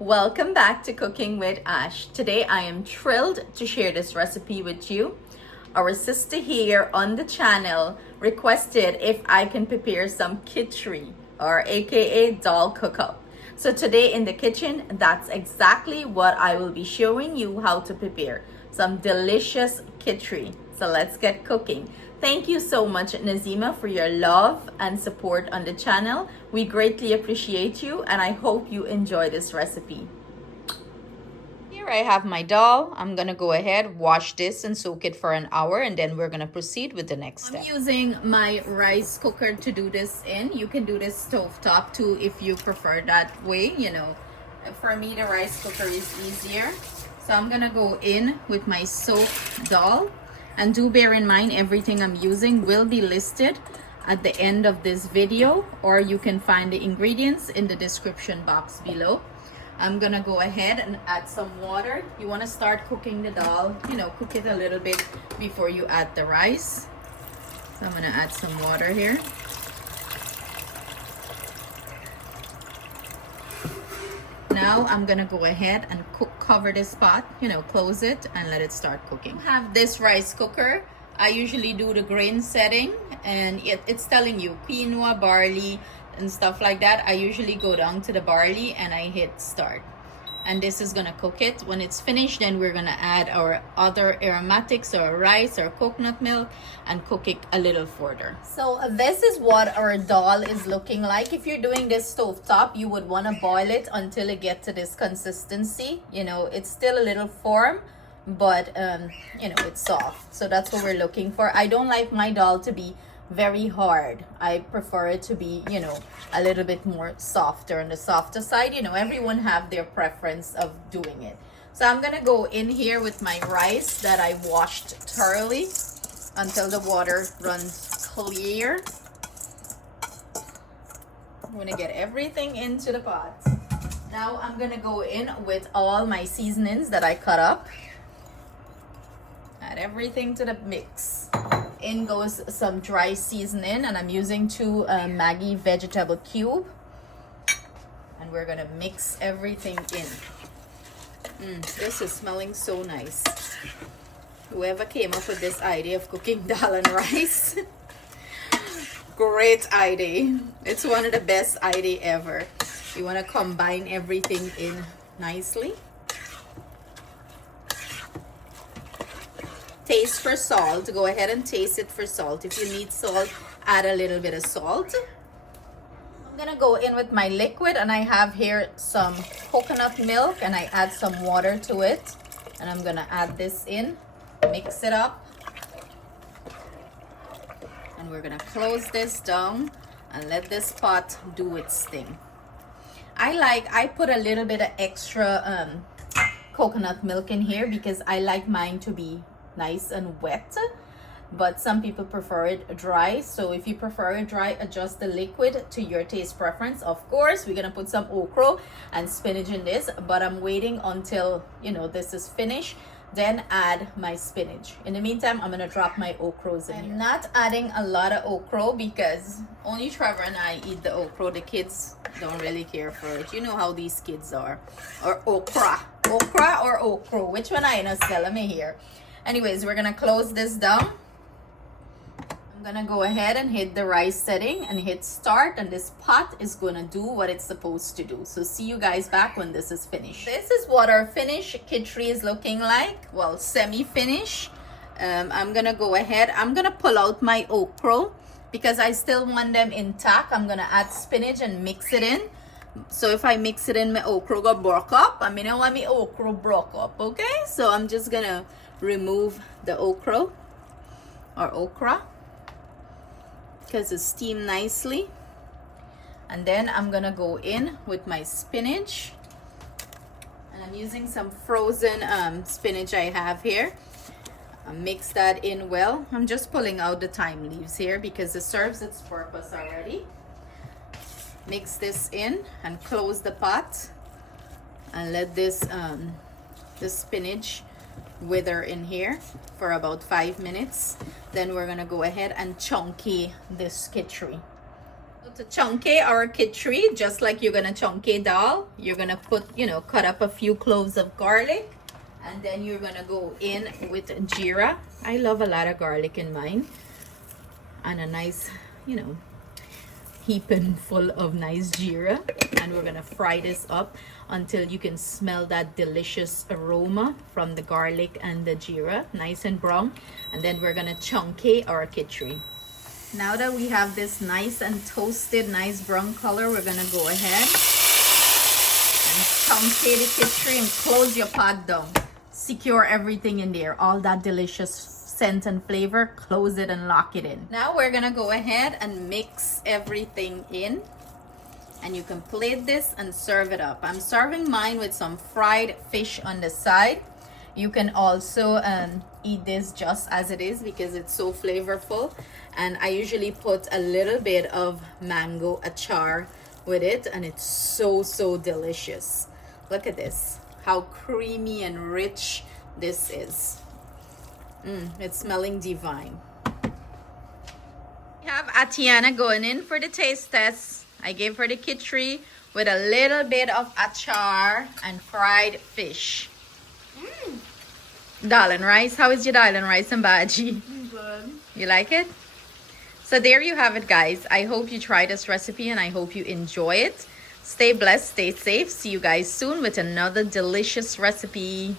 Welcome back to Cooking with Ash. Today I am thrilled to share this recipe with you. Our sister here on the channel requested if I can prepare some Kitree, or aka Dhal cook-up. So today in the kitchen, that's exactly what I will be showing you how to prepare. Some delicious Kitree. So let's get cooking. Thank you so much, Nazima, for your love and support on the channel. We greatly appreciate you, and I hope you enjoy this recipe. Here I have my dal. I'm gonna go ahead, wash this and soak it for an hour, and then we're gonna proceed with the next step. I'm using my rice cooker to do this in. You can do this stovetop too if you prefer that way. You know, for me the rice cooker is easier. So I'm gonna go in with my soaked dal. And do bear in mind, everything I'm using will be listed at the end of this video, or you can find the ingredients in the description box below. I'm gonna go ahead and add some water. You wanna start cooking the dal, you know, cook it a little bit before you add the rice. So I'm gonna add some water here. Now I'm gonna go ahead and cover this pot, you know, close it and let it start cooking. I have this rice cooker. I usually do the grain setting, and it's telling you quinoa, barley and stuff like that. I usually go down to the barley and I hit start, and this is gonna cook it. When it's finished, then we're gonna add our other aromatics or rice or coconut milk and cook it a little further. So this is what our dal is looking like. If you're doing this stovetop, you would want to boil it until it gets to this consistency. You know, it's still a little firm, but you know, it's soft. So that's what we're looking for. I don't like my dal to be very hard. I prefer it to be, you know, a little bit more softer, on the softer side. You know, everyone have their preference of doing it. So I'm gonna go in here with my rice that I washed thoroughly until the water runs clear. I'm gonna get everything into the pot. Now I'm gonna go in with all my seasonings that I cut up. Add everything to the mix. In goes some dry seasoning, and I'm using 2 Maggi vegetable cube, and we're gonna mix everything in. This is smelling so nice. Whoever came up with this idea of cooking dal and rice, great idea. It's one of the best idea ever. You want to combine everything in nicely. Taste for salt. Go ahead and taste it for salt. If you need salt, add a little bit of salt. I'm gonna go in with my liquid, and I have here some coconut milk, and I add some water to it, and I'm gonna add this in, mix it up, and we're gonna close this down and let this pot do its thing. I put a little bit of extra coconut milk in here because I like mine to be nice and wet, but some people prefer it dry. So if you prefer it dry, adjust the liquid to your taste preference. Of course, we're gonna put some okra and spinach in this, but I'm waiting until, you know, this is finished, then add my spinach. In the meantime, I'm gonna drop my okras in here. I'm not adding a lot of okra because only Trevor and I eat the okra. The kids don't really care for it. You know how these kids are. Or okra or okra, which one I know tell me here. Anyways, we're gonna close this down. I'm gonna go ahead and hit the rice setting and hit start, and this pot is gonna do what it's supposed to do. So see you guys back when this is finished. This is what our finished Kitree is looking like. Well, semi-finished. I'm gonna go ahead. I'm gonna pull out my okra because I still want them intact. I'm gonna add spinach and mix it in. So if I mix it in, my okra go broke up. I mean, I want my okra broke up, okay? So I'm just gonna remove the okra because it's steamed nicely, and then I'm gonna go in with my spinach, and I'm using some frozen spinach I have here. I mix that in well. I'm just pulling out the thyme leaves here because it serves its purpose already. Mix this in and close the pot and let this the spinach wither in here for about 5 minutes. Then we're gonna go ahead and chunky this Kitree. To chunky our Kitree, just like you're gonna chunky dal, you're gonna put, cut up a few cloves of garlic, and then you're gonna go in with jeera. I love a lot of garlic in mine, and a nice, heaping full of nice jeera. And we're gonna fry this up until you can smell that delicious aroma from the garlic and the jeera, nice and brown. And then we're gonna chunky our Kitree. Now that we have this nice and toasted, nice brown color, we're gonna go ahead and chunky the Kitree and close your pot down. Secure everything in there, all that delicious scent and flavor. Close it and lock it in. Now we're gonna go ahead and mix everything in, and you can plate this and serve it up. I'm serving mine with some fried fish on the side. You can also eat this just as it is because it's so flavorful. And I usually put a little bit of mango achar with it, and it's so delicious. Look at this, how creamy and rich this is. It's smelling divine. We have Atiana going in for the taste test. I gave her the Kitree with a little bit of achar and fried fish. Dal and rice. How is your dal and rice and bhaji? Good. You like it? So there you have it, guys. I hope you try this recipe and I hope you enjoy it. Stay blessed, stay safe. See you guys soon with another delicious recipe.